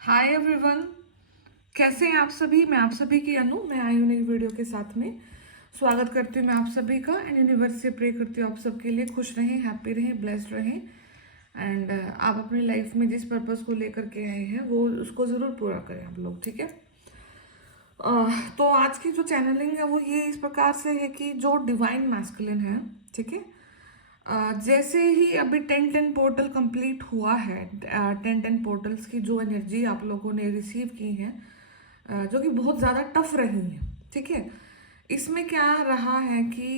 Hi everyone, कैसे हैं आप सभी। मैं आप सभी की अनु, मैं आई हूँ नई वीडियो के साथ में। स्वागत करती हूँ मैं आप सभी का एंड यूनिवर्स से प्रे करती हूँ आप सबके लिए खुश रहें, हैप्पी रहें, ब्लेस्ड रहें एंड आप अपनी लाइफ में जिस पर्पस को लेकर के आए हैं वो उसको ज़रूर पूरा करें आप लोग, ठीक है। तो आज की जो चैनलिंग है वो ये इस प्रकार से है कि जो डिवाइन मैस्कुलिन है, ठीक है। जैसे ही अभी 10-10 पोर्टल कंप्लीट हुआ है, 10-10 पोर्टल्स की जो एनर्जी आप लोगों ने रिसीव की है, जो कि बहुत ज़्यादा टफ रही है, ठीक है। इसमें क्या रहा है कि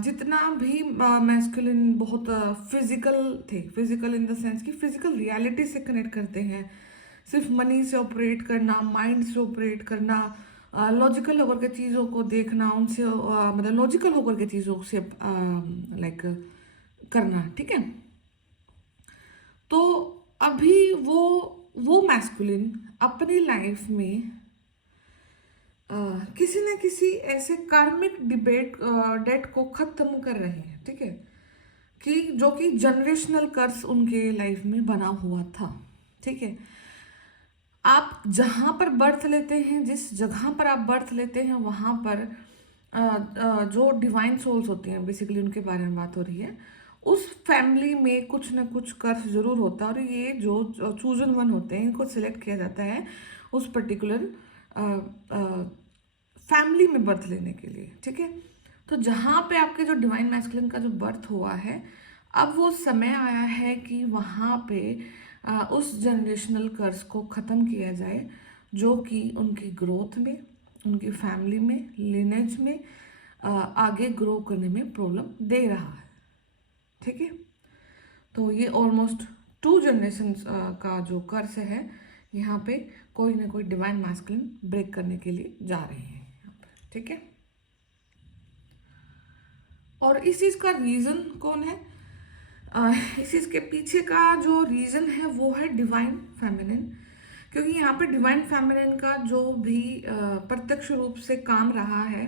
जितना भी मैस्कुलिन बहुत फिजिकल थे, फिजिकल इन द सेंस कि फिजिकल रियलिटी से कनेक्ट करते हैं, सिर्फ मनी से ऑपरेट करना, माइंड से ऑपरेट करना, लॉजिकल होकर के चीज़ों को देखना, उनसे मतलब लॉजिकल होकर के चीज़ों से लाइक करना, ठीक है। तो अभी वो मैस्कुलिन अपनी लाइफ में किसी न किसी ऐसे कार्मिक डिबेट डेट को खत्म कर रहे हैं, ठीक है, कि जो कि जनरेशनल कर्स उनके लाइफ में बना हुआ था, ठीक है। आप जहाँ पर बर्थ लेते हैं, जिस जगह पर आप बर्थ लेते हैं, वहाँ पर जो डिवाइन सोल्स होती हैं, बेसिकली उनके बारे में बात हो रही है, उस फैमिली में कुछ ना कुछ कर्स जरूर होता है। और ये जो चूजन वन होते हैं, इनको सिलेक्ट किया जाता है उस पर्टिकुलर फैमिली में बर्थ लेने के लिए, ठीक है। तो जहाँ पे आपके जो डिवाइन मैस्कुलिन का जो बर्थ हुआ है, अब वो समय आया है कि वहाँ पे उस जनरेशनल कर्स को ख़त्म किया जाए, जो कि उनकी ग्रोथ में, उनकी फैमिली में, लिनेज में आगे ग्रो करने में प्रॉब्लम दे रहा है, ठीक है। तो ये ऑलमोस्ट 2 जनरेशन का जो कर्स है, यहाँ पे कोई ना कोई डिवाइन मैस्कुलिन ब्रेक करने के लिए जा रहे हैं यहाँ पे, ठीक है। और इस चीज़ का रीज़न कौन है? इस चीज़ के पीछे का जो रीज़न है वो है डिवाइन फेमिनिन। क्योंकि यहाँ पे डिवाइन फेमिनिन का जो भी प्रत्यक्ष रूप से काम रहा है,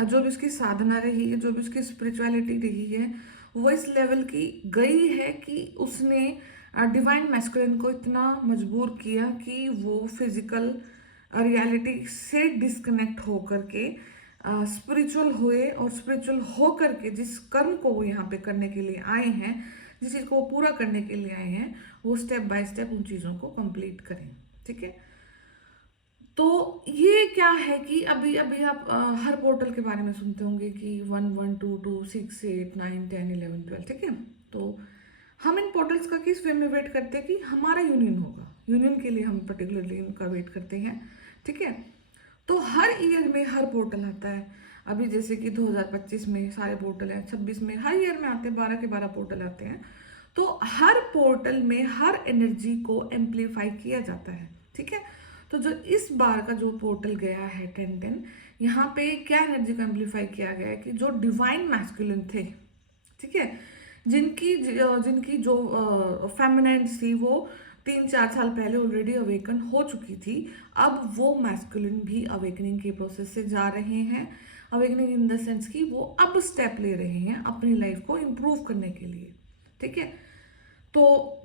जो भी उसकी साधना रही है, जो भी उसकी स्पिरिचुअलिटी रही है, वो इस लेवल की गई है कि उसने डिवाइन मैस्कुलिन को इतना मजबूर किया कि वो फिजिकल रियलिटी से डिस्कनेक्ट हो करके स्पिरिचुअल हुए, और स्पिरिचुअल हो करके जिस कर्म को वो यहाँ पे करने के लिए आए हैं, जिस चीज़ को वो पूरा करने के लिए आए हैं, वो स्टेप बाय स्टेप उन चीज़ों को कंप्लीट करें, ठीक है। तो ये क्या है कि अभी अभी आप हर पोर्टल के बारे में सुनते होंगे कि 1 1 2 2 6 8 9 10 11 12, ठीक है। तो हम इन पोर्टल्स का किस वे में वेट करते हैं कि हमारा यूनियन होगा, यूनियन के लिए हम पर्टिकुलरली इनका वेट करते हैं, ठीक है। तो हर ईयर में हर पोर्टल आता है। अभी जैसे कि 2025 में सारे पोर्टल हैं, 26 में, हर ईयर में आते हैं, 12 के 12 पोर्टल आते हैं। तो हर पोर्टल में हर एनर्जी को एम्पलीफाई किया जाता है, ठीक है। तो जो इस बार का जो पोर्टल गया है 10-10, यहाँ पे क्या एनर्जी को एम्पलीफाई किया गया है कि जो डिवाइन मैस्कुलिन थे, ठीक है, जिनकी जिनकी जो फेमिनाइन्स थी वो 3-4 साल पहले ऑलरेडी अवेकन हो चुकी थी, अब वो मैस्कुलिन भी अवेकनिंग के प्रोसेस से जा रहे हैं। अवेकनिंग इन द सेंस कि वो अब स्टेप ले रहे हैं अपनी लाइफ को इम्प्रूव करने के लिए, ठीक है। तो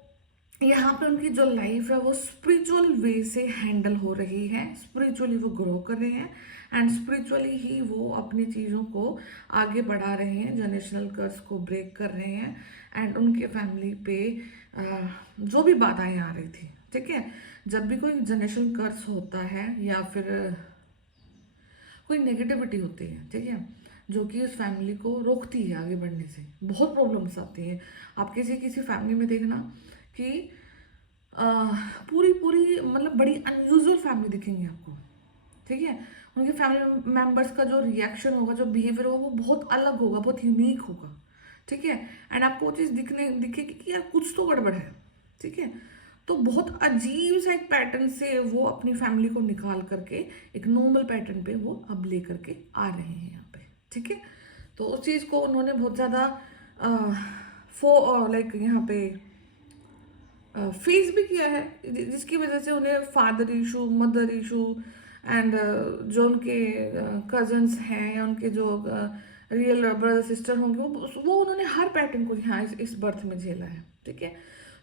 यहाँ पे उनकी जो लाइफ है वो स्पिरिचुअल वे से हैंडल हो रही है, स्पिरिचुअली वो ग्रो कर रहे हैं एंड स्पिरिचुअली ही वो अपनी चीज़ों को आगे बढ़ा रहे हैं, जनरेशनल कर्स को ब्रेक कर रहे हैं एंड उनके फैमिली पे जो भी बाधाएं आ रही थी, ठीक है। जब भी कोई जनरेशनल कर्स होता है या फिर कोई नेगेटिविटी होती है, ठीक है, जो कि उस फैमिली को रोकती है आगे बढ़ने से, बहुत प्रॉब्लम्स आती हैं। आप किसी किसी फैमिली में देखना कि पूरी पूरी मतलब बड़ी अनयूजुअल फैमिली दिखेंगी आपको, ठीक है। उनके फैमिली मेंबर्स का जो रिएक्शन होगा, जो बिहेवियर होगा, वो बहुत अलग होगा, बहुत यूनिक होगा, ठीक है। एंड आपको वो चीज़ दिखेगी कि यार कुछ तो गड़बड़ है, ठीक है। तो बहुत अजीब सा एक पैटर्न से वो अपनी फैमिली को निकाल करके एक नॉर्मल पैटर्न पे वो अब ले करके आ रहे हैं यहाँ पे, ठीक है। तो उस चीज़ को उन्होंने बहुत ज़्यादा लाइक यहाँ पे फेस भी किया है, जिसकी वजह से उन्हें father issue, mother issue and जो उनके कजन्स हैं या उनके जो रियल ब्रदर सिस्टर होंगे, वो उन्होंने हर पैटर्न को यहाँ इस बर्थ में झेला है, ठीक है।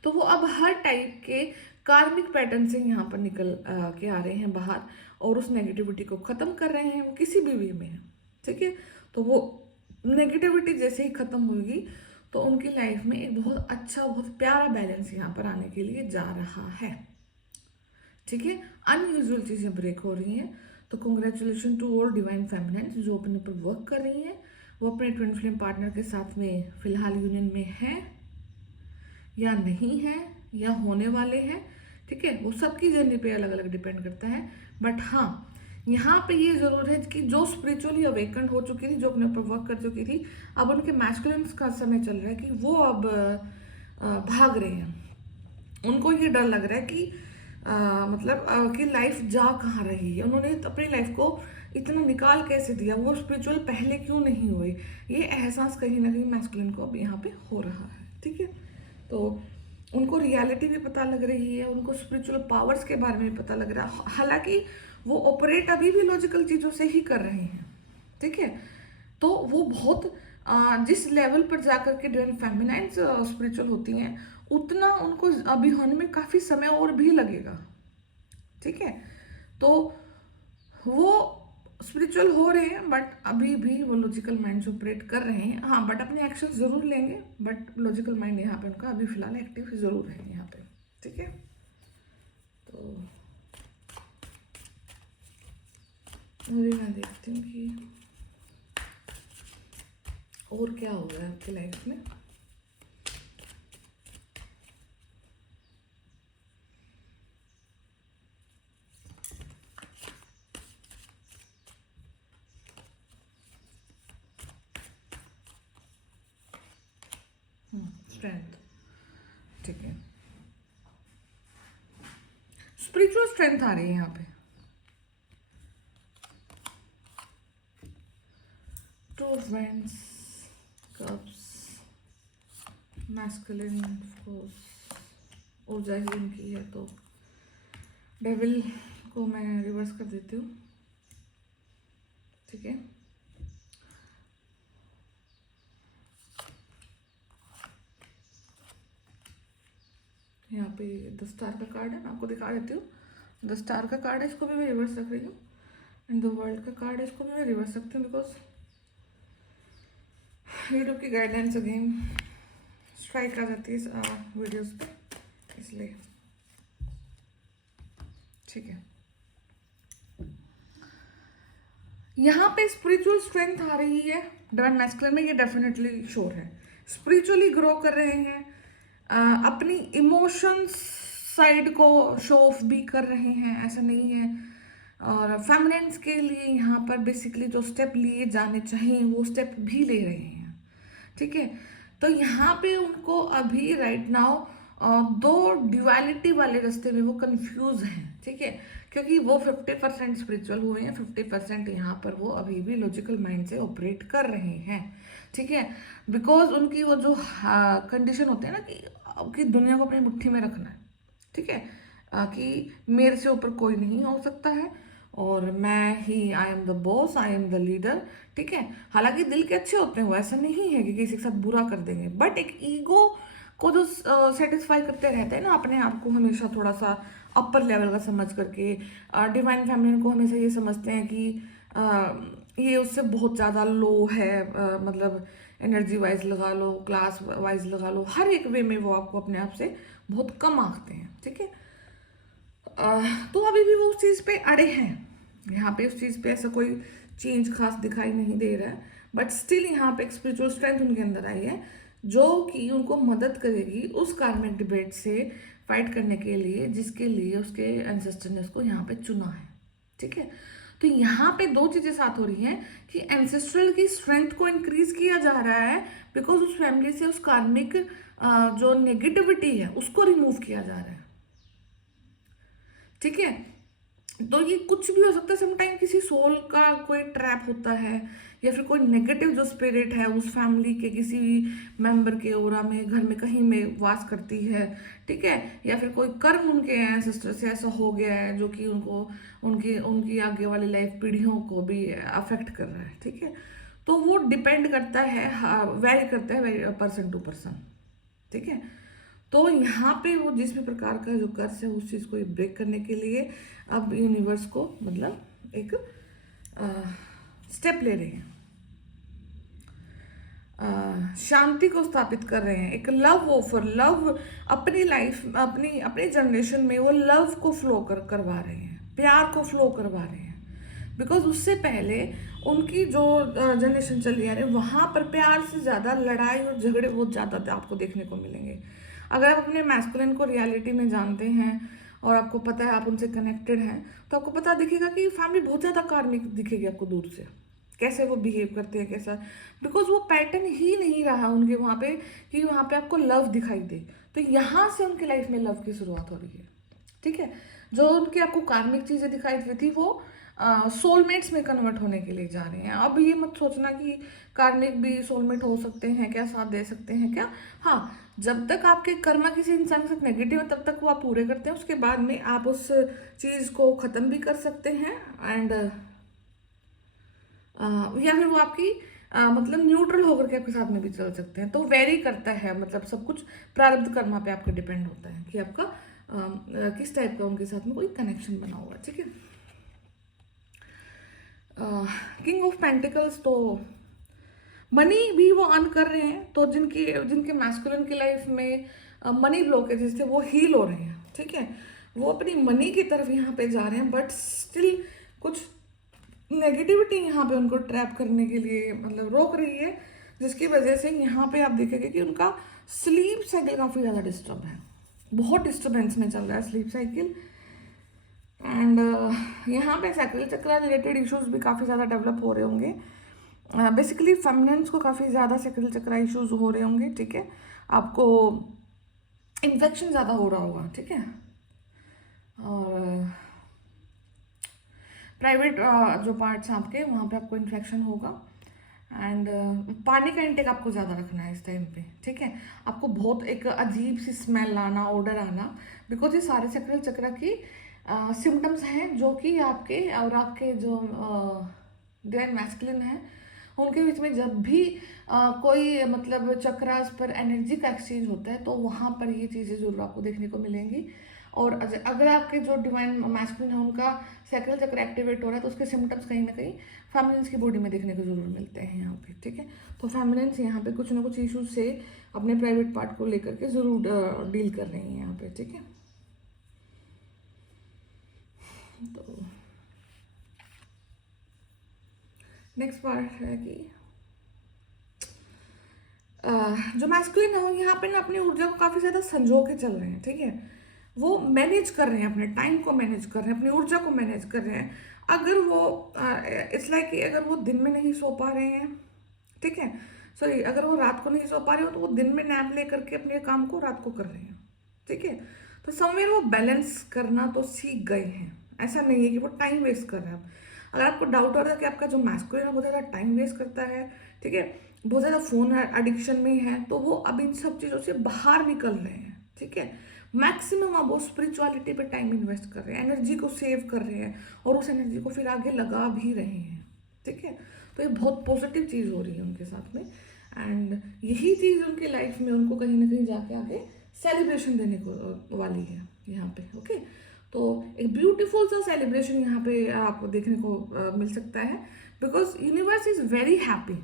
तो वो अब हर टाइप के कार्मिक पैटर्न से यहाँ पर निकल के आ रहे हैं बाहर, और उस नेगेटिविटी को ख़त्म कर रहे हैं, वो किसी भी वे में है, ठीक है। तो वो नेगेटिविटी जैसे ही ख़त्म होगी तो उनकी लाइफ में एक बहुत अच्छा, बहुत प्यारा बैलेंस यहाँ पर आने के लिए जा रहा है, ठीक है। अनयूजुअल चीज़ें ब्रेक हो रही हैं। तो congratulations to all divine feminines जो अपने ऊपर वर्क कर रही हैं, वो अपने ट्विन फ्लेम पार्टनर के साथ में फिलहाल यूनियन में है या नहीं है या होने वाले हैं, ठीक है। वो सबकी जर्नी पे अलग अलग डिपेंड करता है। बट हाँ, यहाँ पे ये ज़रूर है कि जो स्पिरिचुअली अवेकन हो चुकी थी, जो अपने ऊपर वर्क कर चुकी थी, अब उनके मैस्कुलिन्स का समय चल रहा है कि वो अब भाग रहे हैं। उनको ये डर लग रहा है कि कि लाइफ जा कहाँ रही है, उन्होंने अपनी लाइफ को इतना निकाल कैसे दिया, वो स्पिरिचुअल पहले क्यों नहीं हुए, ये एहसास कहीं ना कहीं मैस्कुलिन को अब यहाँ पे हो रहा है, ठीक है। तो उनको रियलिटी भी पता लग रही है, उनको स्पिरिचुअल पावर्स के बारे में भी पता लग रहा है, हालांकि वो ऑपरेट अभी भी लॉजिकल चीज़ों से ही कर रहे हैं, ठीक है। तो वो बहुत जिस लेवल पर जाकर के डिवाइन फेमिनाइन्स स्पिरिचुअल होती हैं, उतना उनको अभी होने में काफ़ी समय और भी लगेगा, ठीक है। तो वो स्पिरिचुअल हो रहे हैं, बट अभी भी वो लॉजिकल माइंड से ऑपरेट कर रहे हैं, हाँ, बट अपने एक्शन जरूर लेंगे, बट लॉजिकल माइंड यहाँ पे उनका अभी फिलहाल एक्टिव जरूर है यहाँ पे, ठीक है। तो अभी मैं देखती हूँ कि और क्या हो रहा है आपकी लाइफ में। स्ट्रेंथ, ठीक है। स्पिरिचुअल स्ट्रेंथ आ रही है यहाँ पे। Two of wands, cups, masculine, of course ऊर्जा ही इनकी है, तो डेविल को मैं रिवर्स कर देती हूँ, ठीक है। यहाँ पे 10 स्टार का कार्ड है, मैं आपको दिखा देती हूँ। 10 स्टार का कार्ड है, इसको भी मैं रिवर्स रख रही हूँ, एंड द वर्ल्ड का कार्ड है, इसको भी मैं रिवर्स रखती हूँ, बिकॉज यूट्यूब की गाइडलाइंस अगेन स्ट्राइक आ जाती है वीडियोस पे, इसलिए, ठीक है। यहाँ पे स्पिरिचुअल स्ट्रेंथ आ रही है डिवाइन मैस्कुलिन में, ये डेफिनेटली श्योर है। स्पिरिचुअली ग्रो कर रहे हैं, अपनी इमोशंस साइड को शो ऑफ भी कर रहे हैं, ऐसा नहीं है। और फेमिनिन्स के लिए यहाँ पर बेसिकली जो स्टेप लिए जाने चाहिए वो स्टेप भी ले रहे हैं, ठीक है। तो यहाँ पे उनको अभी राइट नाउ दो ड्युअलिटी वाले रास्ते में वो कंफ्यूज हैं, ठीक है, क्योंकि वो 50% स्पिरिचुअल हुए हैं, 50% यहाँ पर वो अभी भी लॉजिकल माइंड से ऑपरेट कर रहे हैं, ठीक है। बिकॉज उनकी वो जो कंडीशन होते हैं ना कि दुनिया को अपनी मुट्ठी में रखना है, ठीक है, कि मेरे से ऊपर कोई नहीं हो सकता है और मैं ही, I am the boss, I am the leader, ठीक है। हालांकि दिल के अच्छे होते हैं वो, ऐसा नहीं है कि किसी के साथ बुरा कर देंगे, बट एक ईगो को जो सेटिस्फाई करते रहते हैं ना अपने आप को, हमेशा थोड़ा सा अपर लेवल का समझ करके, डिवाइन फैमिली को हमेशा ये समझते हैं कि ये उससे बहुत ज़्यादा लो है, मतलब एनर्जी वाइज लगा लो, क्लास वाइज लगा लो, हर एक वे में वो आपको अपने आप से बहुत कम आंकते हैं, ठीक है। तो अभी भी वो उस चीज़ पे अड़े हैं, यहाँ पे उस चीज़ पे ऐसा कोई चेंज खास दिखाई नहीं दे रहा है, बट स्टिल यहाँ पे एक स्पिरिचुअल स्ट्रेंथ उनके अंदर आई है जो कि उनको मदद करेगी उस कार्मिक डिबेट से फाइट करने के लिए जिसके लिए उसके एंसेस्टर ने उसको यहाँ पे चुना है, ठीक है। तो यहाँ पे दो चीज़ें साथ हो रही हैं कि एंसेस्ट्रल की स्ट्रेंथ को इंक्रीज किया जा रहा है, बिकॉज उस फैमिली से उस कार्मिक जो नेगेटिविटी है उसको रिमूव किया जा रहा है, ठीक है। तो ये कुछ भी हो सकता है, समटाइम किसी सोल का कोई ट्रैप होता है, या फिर कोई नेगेटिव जो स्पिरिट है उस फैमिली के किसी मेंबर के ओरा में, घर में कहीं में वास करती है, ठीक है, या फिर कोई कर्म उनके एंसेस्टर से ऐसा हो गया है जो कि उनको उनकी उनकी आगे वाली लाइफ पीढ़ियों को भी अफेक्ट कर रहा है, ठीक है। तो वो डिपेंड करता है, वेरी करता है, वेरी पर्सन टू पर्सन, ठीक है। तो यहाँ पे वो जिस भी प्रकार का जो कर्ज है उस चीज़ को ब्रेक करने के लिए अब यूनिवर्स को मतलब एक स्टेप ले रहे हैं, शांति को स्थापित कर रहे हैं, एक लव ऑफर, लव अपनी लाइफ अपनी अपनी जनरेशन में वो लव को फ्लो करवा रहे हैं, प्यार को फ्लो करवा रहे हैं। बिकॉज उससे पहले उनकी जो जनरेशन चली आ रही है वहाँ पर प्यार से ज़्यादा लड़ाई और झगड़े बहुत ज़्यादा आपको देखने को मिलेंगे। अगर आप अपने मैस्कुलिन को रियलिटी में जानते हैं और आपको पता है आप उनसे कनेक्टेड हैं, तो आपको पता दिखेगा कि फैमिली बहुत ज़्यादा कार्मिक दिखेगी आपको दूर से, कैसे वो बिहेव करते हैं कैसा, बिकॉज वो पैटर्न ही नहीं रहा उनके वहाँ पे कि वहाँ पे आपको लव दिखाई दे। तो यहाँ से उनकी लाइफ में लव की शुरुआत हो रही है, ठीक है। जो उनकी आपको कार्मिक चीज़ें दिखाई दी थी वो सोलमेट्स में कन्वर्ट होने के लिए जा रहे हैं। अब ये मत सोचना कि कार्मिक भी सोलमेट हो सकते हैं क्या, साथ दे सकते हैं क्या। हाँ, जब तक आपके कर्मा किसी इंसान के साथ नेगेटिव है तब तक वो आप पूरे करते हैं, उसके बाद में आप उस चीज़ को ख़त्म भी कर सकते हैं एंड या फिर वो आपकी मतलब न्यूट्रल होकर के आपके साथ में भी चल सकते हैं। तो वेरी करता है, मतलब सब कुछ प्रारब्ध कर्मा पे आपका डिपेंड होता है कि आपका किस टाइप का उनके साथ में कोई कनेक्शन बना हुआ है, ठीक है। किंग ऑफ पेंटिकल्स, तो मनी भी वो अर्न कर रहे हैं, तो जिनके मैस्कुलिन की लाइफ में मनी ब्लॉकेजेस थे वो हील हो रहे हैं, ठीक है। वो अपनी मनी की तरफ यहाँ पे जा रहे हैं, बट स्टिल कुछ नेगेटिविटी यहाँ पे उनको ट्रैप करने के लिए मतलब रोक रही है, जिसकी वजह से यहाँ पे आप देखेंगे कि उनका स्लीप साइकिल काफ़ी ज़्यादा डिस्टर्ब है, बहुत डिस्टर्बेंस में चल रहा है स्लीप साइकिल। एंड यहाँ पे सैक्रल चक्र रिलेटेड इश्यूज भी काफ़ी ज़्यादा डेवलप हो रहे होंगे। बेसिकली फेमिनिन्स को काफ़ी ज़्यादा सैक्रल चक्र इश्यूज हो रहे होंगे, ठीक है। आपको इन्फेक्शन ज़्यादा हो रहा होगा, ठीक है। और प्राइवेट जो पार्ट्स हैं आपके वहाँ पे आपको इन्फेक्शन होगा। एंड पानी का इंटेक आपको ज़्यादा रखना है इस टाइम पे, ठीक है। आपको बहुत एक अजीब सी स्मेल आना, ऑर्डर आना, बिकॉज ये सारे सैक्रल चक्र की सिम्टम्स हैं जो कि आपके और आपके जो डिवाइन मैस्कुलिन है उनके बीच में जब भी कोई मतलब चक्रास पर एनर्जी का एक्सचेंज होता है तो वहाँ पर ये चीज़ें जरूर आपको देखने को मिलेंगी। और अगर आपके जो डिवाइन मैस्कुलिन है उनका सैक्रल चक्र एक्टिवेट हो रहा है तो उसके सिम्टम्स कहीं ना कहीं फेमिनिन्स की बॉडी में देखने को जरूर मिलते हैं यहाँ पे, ठीक है। तो फेमिनिन्स यहाँ पे कुछ ना कुछ इश्यूज से अपने प्राइवेट पार्ट को लेकर के जरूर डील कर रही हैं यहाँ पे, ठीक है। तो नेक्स्ट पार्ट है कि जो मैस्कुलिन है वो यहाँ पे ना अपनी ऊर्जा को काफ़ी ज़्यादा संजो के चल रहे हैं, ठीक है। वो मैनेज कर रहे हैं, अपने टाइम को मैनेज कर रहे हैं, अपनी ऊर्जा को मैनेज कर रहे हैं। अगर वो इट्स लाइक कि अगर वो दिन में नहीं सो पा रहे हैं, ठीक है, सॉरी, अगर वो रात को नहीं सो पा रहे हो तो वो दिन में नैप ले करके अपने काम को रात को कर रहे हैं, ठीक है। तो समवेयर वो बैलेंस करना तो सीख गए हैं, ऐसा नहीं है कि वो टाइम वेस्ट कर रहे हैं। अगर आपको डाउट हो रहा है कि आपका जो मैस्कुलिन है बहुत ज़्यादा टाइम वेस्ट करता है, ठीक है, बहुत ज़्यादा फ़ोन एडिक्शन में है, तो वो अब इन सब चीज़ों से बाहर निकल रहे हैं, ठीक है। मैक्सिमम अब वो स्पिरिचुअलिटी पे टाइम इन्वेस्ट कर रहे हैं, एनर्जी को सेव कर रहे हैं और उस एनर्जी को फिर आगे लगा भी रहे हैं, ठीक है। तो ये बहुत पॉजिटिव चीज़ हो रही है उनके साथ में। एंड यही चीज़ उनकी लाइफ में उनको कहीं ना कहीं जाके आगे सेलिब्रेशन देने को वाली है यहाँ पे, ओके। तो एक ब्यूटीफुल सा सेलिब्रेशन यहाँ पे आपको देखने को मिल सकता है, because universe is very happy,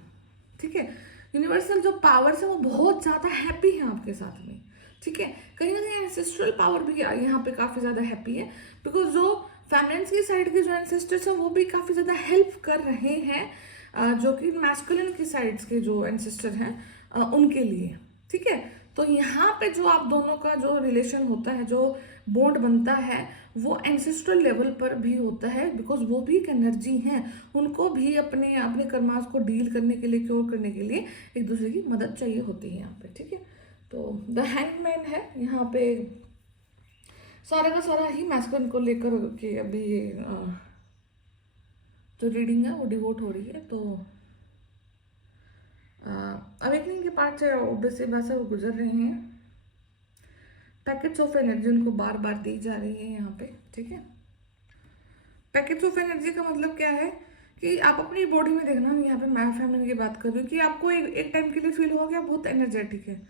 ठीक है। यूनिवर्सल जो पावर्स है वो बहुत ज़्यादा हैप्पी है आपके साथ में, ठीक है। कहीं ना कहीं एंसेस्ट्रल पावर भी यहाँ पे काफ़ी ज़्यादा हैप्पी है, बिकॉज जो फेमिनिन्स की साइड के जो एंसेस्टर्स हैं वो भी काफ़ी ज़्यादा हेल्प कर रहे हैं जो कि मैस्कुलिन की साइड्स के जो एंसेस्टर हैं उनके लिए, ठीक है। तो यहाँ पे जो आप दोनों का जो रिलेशन होता है, जो बॉन्ड बनता है, वो एंसेस्ट्रल लेवल पर भी होता है, बिकॉज वो भी एक एनर्जी हैं, उनको भी अपने अपने कर्मास को डील करने के लिए, क्योर करने के लिए एक दूसरे की मदद चाहिए होती है यहाँ पे, ठीक है। तो द हैंगमैन है यहाँ पे, सारा का सारा ही मैस्कुलिन को लेकर के अभी ये जो रीडिंग है वो डिवोट हो रही है। तो अवेकनिंग के पार्ट से ऑब्वियसली वैसे वो गुजर रहे हैं, पैकेट्स ऑफ एनर्जी उनको बार बार दी जा रही है यहाँ पे, ठीक है। पैकेट्स ऑफ एनर्जी का मतलब क्या है कि आप अपनी बॉडी में देखना, यहाँ पे मैं फैमिली की बात कर रही हूँ कि आपको एक टाइम के लिए फील होगा कि आप बहुत एनर्जेटिक है,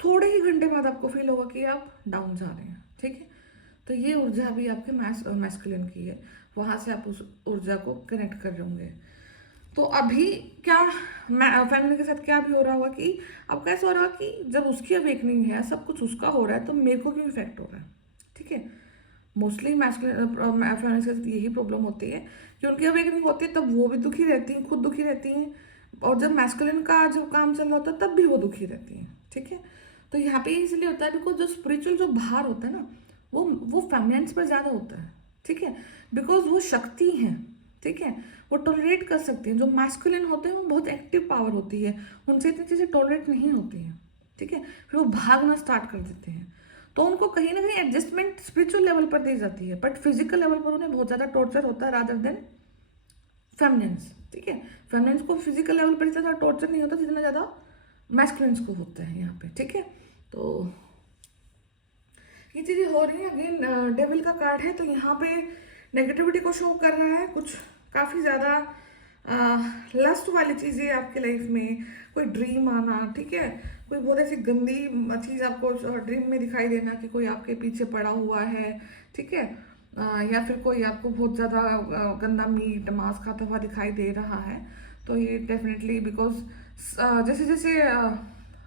थोड़े ही घंटे बाद आपको फील होगा कि आप डाउन जा रहे हैं, ठीक है। तो ये ऊर्जा भी आपके मैस्कुलिन की है, वहाँ से आप उस ऊर्जा को कनेक्ट कर रहे होंगे। तो अभी क्या फैमिली के साथ क्या भी हो रहा होगा कि अब कैसा हो रहा कि जब उसकी अवेकनिंग है, सब कुछ उसका हो रहा है, तो मेरे को क्यों इफेक्ट हो रहा है, ठीक है। मोस्टली मैस्कुलिन फैमिली के साथ यही प्रॉब्लम होती है कि उनकी अवेकनिंग होती है तब वो भी दुखी रहती हैं, खुद दुखी रहती हैं, और जब मैस्कुलिन का जो काम चल रहा होता है तब भी वो दुखी रहती हैं, ठीक है। तो यहाँ पे इसलिए होता है बिकॉज जो स्पिरिचुअल जो भार होता है ना, वो फेमिनिन्स पर ज़्यादा होता है, ठीक है। बिकॉज वो शक्ति हैं, ठीक है, वो टॉलरेट कर सकती हैं। जो मैस्कुलिन होते हैं वो बहुत एक्टिव पावर होती है, उनसे इतनी चीज़ें टॉलरेट नहीं होती हैं, ठीक है। फिर वो भागना स्टार्ट कर देते हैं, तो उनको कहीं ना कहीं एडजस्टमेंट स्पिरिचुअल लेवल पर दी जाती है, बट फिजिकल लेवल पर उन्हें बहुत ज़्यादा टॉर्चर होता है रादर देन फेमिनिन्स, ठीक है। फेमिनिन्स को फिजिकल लेवल पर इतना ज़्यादा टॉर्चर नहीं होता जितना ज़्यादा मैस्कुलिन्स को होता है यहाँ पे, ठीक है। तो ये चीज़ें हो रही हैं। अगेन डेविल का कार्ड है, तो यहाँ पे नेगेटिविटी को शो कर रहा है, कुछ काफ़ी ज़्यादा लस्ट वाली चीज़ें आपकी लाइफ में, कोई ड्रीम आना, ठीक है, कोई बहुत ऐसी गंदी चीज़ आपको ड्रीम में दिखाई देना कि कोई आपके पीछे पड़ा हुआ है, ठीक है, या फिर कोई आपको बहुत ज़्यादा गंदा मीट मांस खाता हुआ दिखाई दे रहा है। तो ये डेफिनेटली बिकॉज जैसे जैसे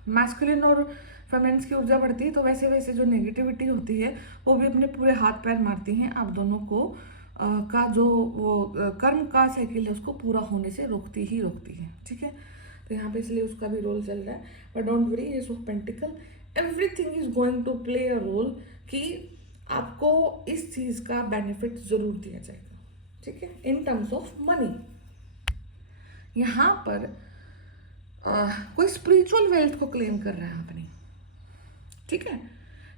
मैस्कुलिन और फेमिनिन्स की ऊर्जा बढ़ती है, तो वैसे वैसे जो नेगेटिविटी होती है वो भी अपने पूरे हाथ पैर मारती हैं, आप दोनों को का जो वो कर्म का साइकिल है उसको पूरा होने से रोकती ही रोकती है, ठीक है। तो यहाँ पे इसलिए उसका भी रोल चल रहा है, but don't worry, ace of pentacles, everything is going to play a role कि आपको इस चीज़ का बेनिफिट ज़रूर दिया जाएगा, ठीक है, इन टर्म्स ऑफ मनी। यहाँ पर कोई स्पिरिचुअल वेल्थ को क्लेम कर रहा है अपनी, ठीक है।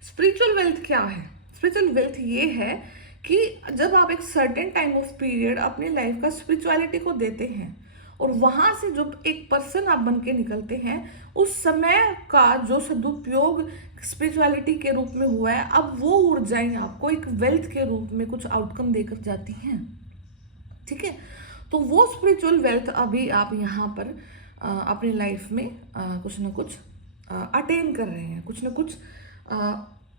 स्पिरिचुअल वेल्थ क्या है? स्पिरिचुअल वेल्थ ये है कि जब आप एक सर्टेन टाइम ऑफ पीरियड अपनी लाइफ का स्पिरिचुअलिटी को देते हैं और वहां से जो एक पर्सन आप बन के निकलते हैं, उस समय का जो सदुपयोग स्पिरिचुअलिटी के रूप में हुआ है, अब वो ऊर्जाएं आपको एक वेल्थ के रूप में कुछ आउटकम देकर जाती हैं, ठीक है। तो वो स्पिरिचुअल वेल्थ अभी आप यहाँ पर अपनी लाइफ में कुछ ना कुछ अटेन कर रहे हैं, कुछ ना कुछ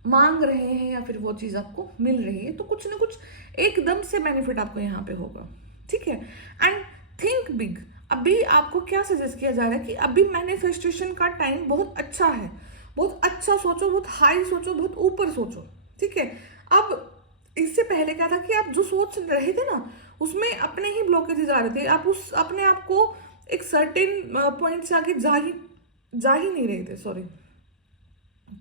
मांग रहे हैं, या फिर वो चीज़ आपको मिल रही है, तो कुछ ना कुछ एकदम से बेनिफिट आपको यहाँ पे होगा, ठीक है। एंड थिंक बिग, अभी आपको क्या सजेस्ट किया जा रहा है कि अभी मैनिफेस्टेशन का टाइम बहुत अच्छा है, बहुत अच्छा सोचो, बहुत हाई सोचो, बहुत ऊपर सोचो, ठीक है। अब इससे पहले क्या था कि आप जो सोच रहे थे ना, उसमें अपने ही ब्लॉकेजेस आ रहे थे, आप उस अपने आप को एक सर्टेन पॉइंट से आगे जा ही नहीं रहे थे, सॉरी,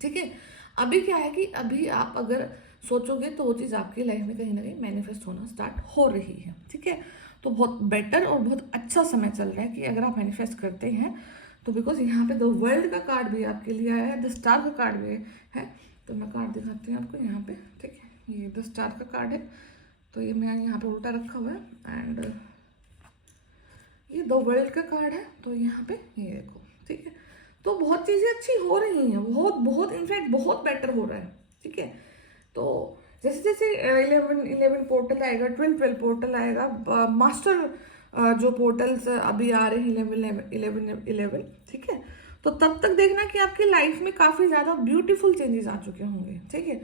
ठीक है। अभी क्या है कि अभी आप अगर सोचोगे तो वो चीज़ आपकी लाइफ में कहीं ना कहीं मैनिफेस्ट होना स्टार्ट हो रही है, ठीक है। तो बहुत बेटर और बहुत अच्छा समय चल रहा है कि अगर आप मैनिफेस्ट करते हैं तो, बिकॉज यहाँ पे द वर्ल्ड का कार्ड भी आपके लिए आया है, द स्टार का कार्ड भी है। तो मैं कार्ड दिखाती हूँ आपको यहाँ पे, ठीक है। ये द स्टार का कार्ड है, तो ये मैं यहाँ पे उल्टा रखा हुआ है, एंड ये द वर्ल्ड का कार्ड है, तो यहाँ पे ये देखो, ठीक है। तो बहुत चीज़ें अच्छी हो रही हैं, बहुत बहुत इनफैक्ट बहुत बेटर हो रहा है, ठीक है। तो जैसे जैसे 11 पोर्टल आएगा, 12 पोर्टल आएगा, मास्टर जो पोर्टल्स अभी आ रहे हैं 11, ठीक है। तो तब तक देखना कि आपकी लाइफ में काफ़ी ज़्यादा ब्यूटीफुल चेंजेस आ चुके होंगे, ठीक है।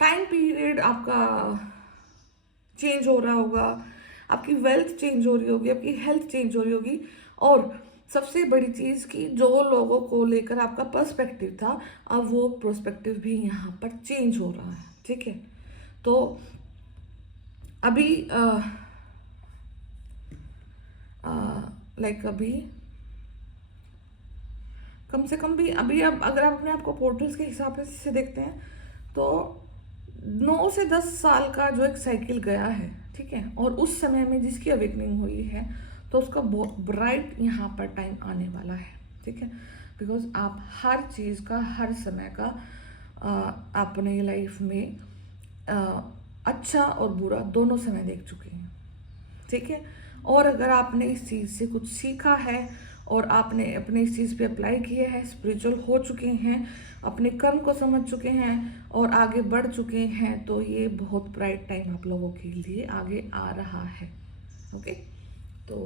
टाइम पीरियड आपका चेंज हो रहा होगा, आपकी वेल्थ चेंज हो रही होगी, आपकी हेल्थ चेंज हो रही होगी, और सबसे बड़ी चीज़ कि जो लोगों को लेकर आपका पर्सपेक्टिव था, अब वो पर्सपेक्टिव भी यहाँ पर चेंज हो रहा है, ठीक है। तो अभी लाइक अभी कम से कम भी अभी अब अगर आप अपने आप को पोर्टल्स के हिसाब से देखते हैं तो 9 से 10 साल का जो एक साइकिल गया है, ठीक है, और उस समय में जिसकी अवेकनिंग हुई है, तो उसका बहुत ब्राइट यहाँ पर टाइम आने वाला है, ठीक है। बिकॉज आप हर चीज़ का, हर समय का अपने लाइफ में अच्छा और बुरा दोनों समय देख चुके हैं, ठीक है। और अगर आपने इस चीज़ से कुछ सीखा है और आपने अपने इस चीज़ पे अप्लाई किए हैं, स्पिरिचुअल हो चुके हैं, अपने कर्म को समझ चुके हैं और आगे बढ़ चुके हैं, तो ये बहुत ब्राइट टाइम आप लोगों के लिए आगे आ रहा है, ओके। तो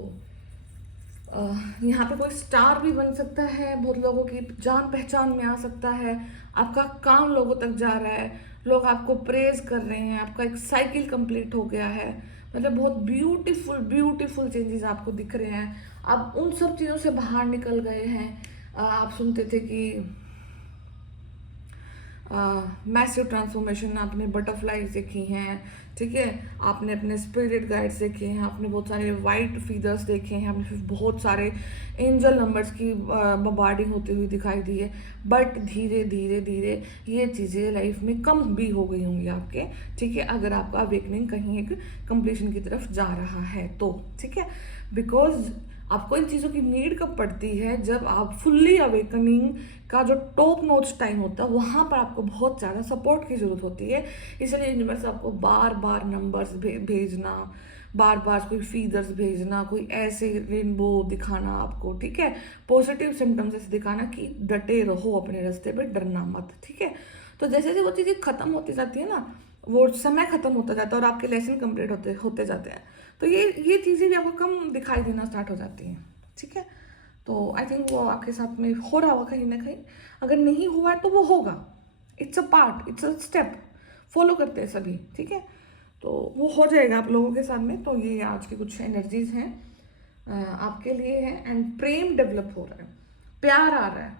यहाँ पे कोई स्टार भी बन सकता है, बहुत लोगों की जान पहचान में आ सकता है, आपका काम लोगों तक जा रहा है, लोग आपको प्रेज कर रहे हैं, आपका एक साइकिल कंप्लीट हो गया है, मतलब बहुत ब्यूटीफुल ब्यूटीफुल चेंजेस आपको दिख रहे हैं, आप उन सब चीज़ों से बाहर निकल गए हैं। आप सुनते थे कि मैसिव ट्रांसफॉर्मेशन, आपने बटरफ्लाईज देखी हैं, ठीक है, आपने अपने स्पिरिट गाइड्स देखे हैं, आपने बहुत सारे वाइट फीदर्स देखे हैं, आपने फिर बहुत सारे एंजल नंबर्स की बम्बार्डिंग होती हुई दिखाई दी है। बट धीरे धीरे धीरे ये चीज़ें लाइफ में कम भी हो गई होंगी आपके, ठीक है, अगर आपका अवेकनिंग कहीं एक कंप्लीशन की तरफ जा रहा है तो, ठीक है, बिकॉज आपको इन चीज़ों की नीड कब पड़ती है, जब आप फुल्ली अवेकनिंग का जो टॉप नोट्स टाइम होता है वहाँ पर आपको बहुत ज़्यादा सपोर्ट की ज़रूरत होती है। इसलिए यूनिवर्स आपको बार बार नंबर्स भेजना, बार बार कोई फीदर्स भेजना, कोई ऐसे रेनबो दिखाना आपको, ठीक है, पॉजिटिव सिम्टम्स ऐसे दिखाना कि डटे रहो अपने रास्ते पे, डरना मत, ठीक है। तो जैसे जैसे वो चीज़ें खत्म होती जाती है ना, वो समय खत्म होता जाता है और आपके लेसन कंप्लीट होते होते जाते हैं, तो ये चीज़ें भी आपको कम दिखाई देना स्टार्ट हो जाती हैं, ठीक है। तो आई थिंक वो आपके साथ में हो रहा होगा कहीं ना कहीं, अगर नहीं हुआ है तो वो होगा, it's a part, it's a step, follow करते हैं सभी, ठीक है, तो वो हो जाएगा आप लोगों के साथ में। तो ये आज की कुछ एनर्जीज हैं आपके लिए है, एंड प्रेम डेवलप हो रहा है, प्यार आ रहा है,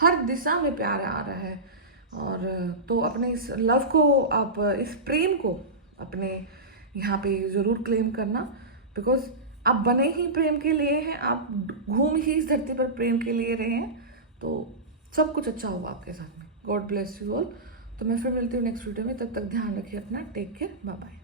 हर दिशा में प्यार आ रहा है, और तो अपने इस लव को, आप इस प्रेम को अपने यहाँ पे ज़रूर क्लेम करना, बिकॉज आप बने ही प्रेम के लिए हैं, आप घूम ही इस धरती पर प्रेम के लिए रहे हैं, तो सब कुछ अच्छा होगा आपके साथ में। God bless you all. तो मैं फिर मिलती हूँ नेक्स्ट वीडियो में, तब तक ध्यान रखिए अपना, टेक केयर, बाय बाय।